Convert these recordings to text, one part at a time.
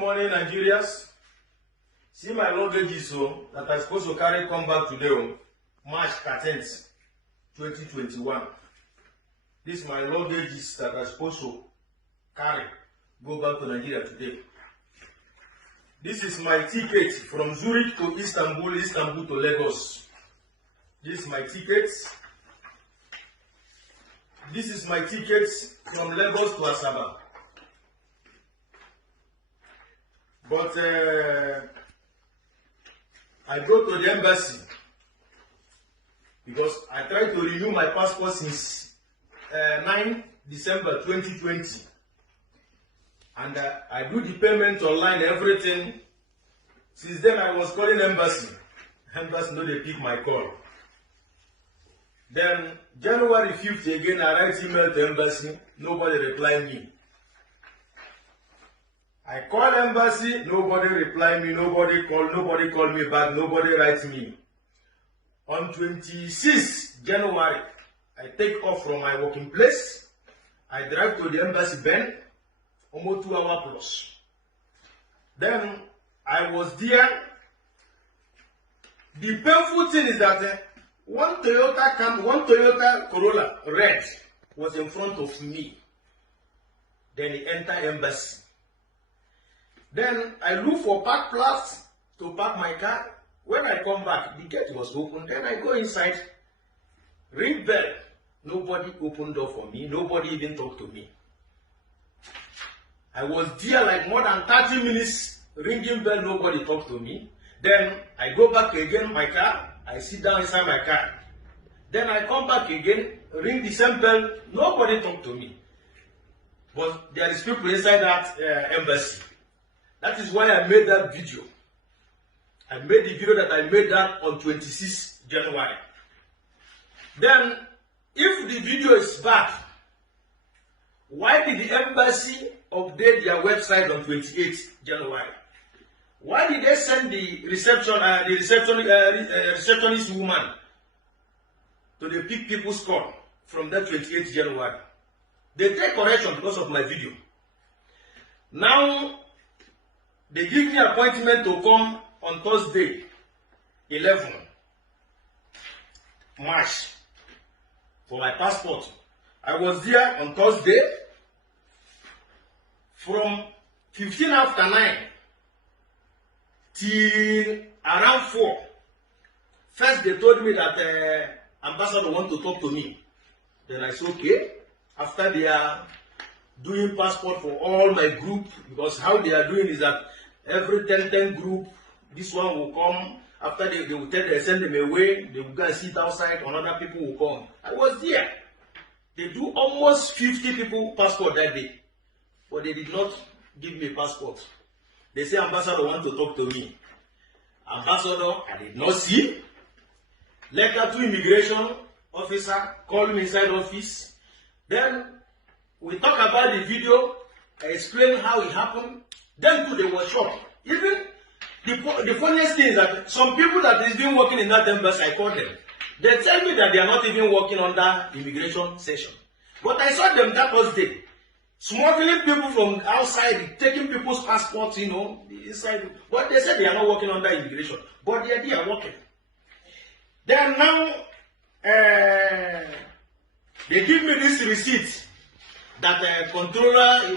Morning, Nigerians. See my luggage so that I'm supposed to carry come back today, March 13th, 2021. This is my luggage that I'm supposed to carry, go back to Nigeria today. This is my ticket from Zurich to Istanbul, Istanbul to Lagos. This is my ticket. This is my ticket from Lagos to Asaba. But I go to the embassy because I tried to renew my passport since 9 December 2020. And I do the payment online, everything. Since then, I was calling embassy. Embassy no dey pick my call. Then January 5th again, I write email to embassy. Nobody reply me. I call embassy, nobody reply me, nobody call me back, nobody write me. On 26th January, I take off from my working place. I drive to the embassy Ben, almost 2 hours plus. Then I was there. The painful thing is that one Toyota Corolla red was in front of me. Then he entered embassy. Then I look for park place to park my car. When I come back, the gate was open. Then I go inside, ring bell. Nobody opened door for me. Nobody even talked to me. I was there like more than 30 minutes, ringing bell. Nobody talked to me. Then I go back again, my car. I sit down inside my car. Then I come back again, ring the same bell. Nobody talked to me. But there is people inside that embassy. That is why I made that video. I made the video that I made that on 26th January. Then, if the video is bad, why did the embassy update their website on 28th January? Why did they send the receptionist woman to the pick people's call from that 28th January? They take correction because of my video. Now, they give me an appointment to come on Thursday, 11 March, for my passport. I was there on Thursday from 15 after 9 till around 4. First, they told me that ambassador want to talk to me. Then I said, okay. After they are doing passport for all my group, because how they are doing is that every 10 group, this one will come. After they will tell they send them away, they will go and sit outside, another people will come. I was there. They do almost 50 people passport that day. But they did not give me a passport. They say ambassador want to talk to me. Ambassador, I did not see. Letter to immigration officer, call me inside office. Then we talk about the video. I explain how it happened. Then too, they were shocked. Even the funniest thing is that some people that is been working in that embassy, I call them. They tell me that they are not even working under immigration session. But I saw them that Thursday, smuggling people from outside, taking people's passports, inside. But they said they are not working under immigration. But they are working. Then now, they give me this receipt that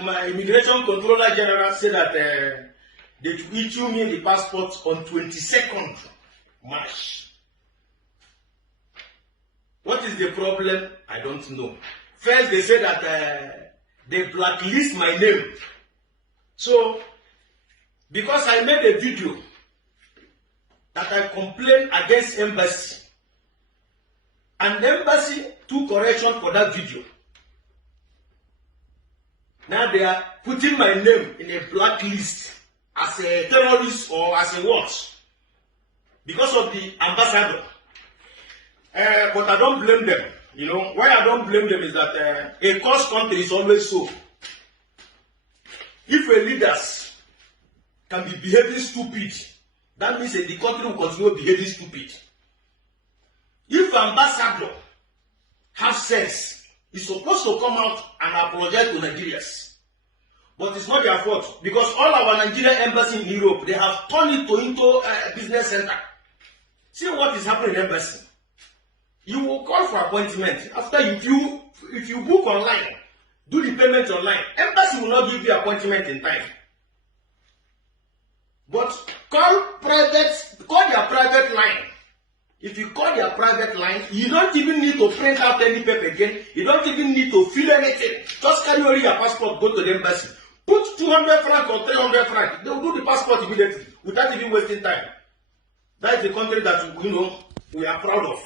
my immigration controller general said that they issue me the passport on 22nd March. What is the problem? I don't know. First, they said that they blacklist my name. So, because I made a video that I complained against embassy, and the embassy took correction for that video. Now they are putting my name in a blacklist as a terrorist or as a what? Because of the ambassador. But I don't blame them. Why I don't blame them is that a cursed country is always so. If a leaders can be behaving stupid, that means that the country will continue behaving stupid. If ambassador has sense, he's supposed to come out and apologize to Nigerians. But it's not their fault because all our Nigerian embassy in Europe, they have turned it into a business center. See what is happening in embassy. You will call for appointment after if you book online, do the payment online. Embassy will not give you appointment in time. But call their private line. If you call their private line, you don't even need to print out any paper again. You don't even need to fill anything. Just carry only your passport, go to the embassy. Put 200 francs or 300 francs. They will do the passport immediately without even wasting time. That is the country that we are proud of.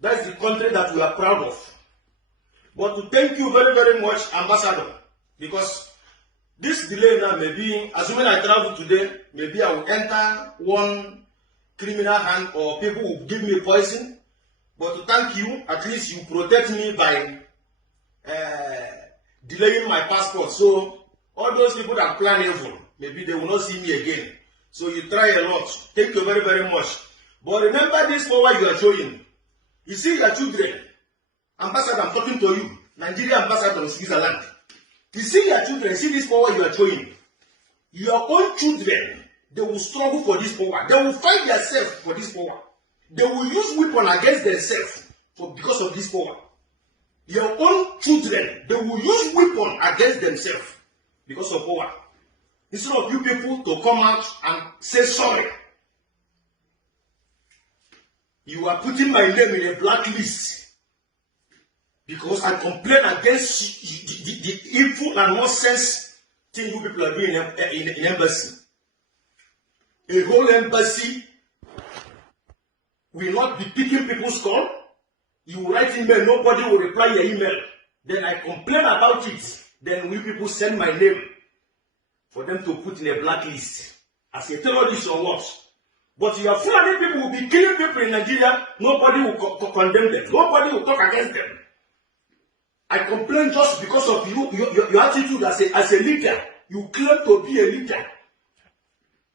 That is the country that we are proud of. But to thank you very, very much, Ambassador, because this delay now may be, assuming I travel today, maybe I will enter one criminal hand or people will give me poison. But to thank you, at least you protect me by delaying my passport. So all those people that plan evil, maybe they will not see me again. So you try a lot. Thank you very, very much. But remember this forward you are showing. You see your children. Ambassador, I'm talking to you. Nigeria ambassador in Switzerland. You see your children, see this power you are showing. Your own children, they will struggle for this power. They will fight themselves for this power. They will use weapon against themselves because of this power. Your own children, they will use weapon against themselves because of power. Instead of you people to come out and say sorry. You are putting my name in a blacklist because I complain against the evil and nonsense thing you people are doing in embassy. A whole embassy will not be picking people's call. You write email, nobody will reply your email. Then I complain about it. Then we people send my name for them to put in a blacklist as a terrorist or what. But your Fulani people will be killing people in Nigeria. Nobody will condemn them. Nobody will talk against them. I complain just because of your attitude as a leader. You claim to be a leader.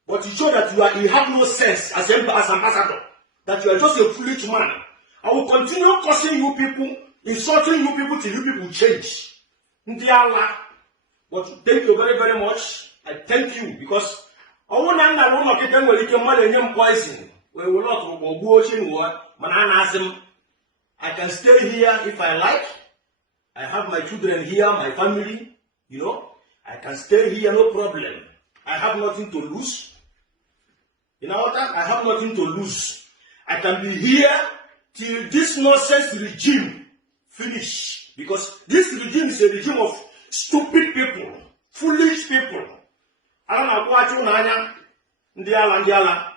But you show that you have no sense as ambassador. That you are just a foolish man. I will continue cursing you people, insulting you people till you people change. But thank you very, very much. I thank you because I can stay here if I like. I have my children here, my family, I can stay here, no problem. I have nothing to lose. You know what? I have nothing to lose. I can be here till this nonsense regime finish. Because this regime is a regime of stupid people, foolish people. I don't know what you know. Ndiala.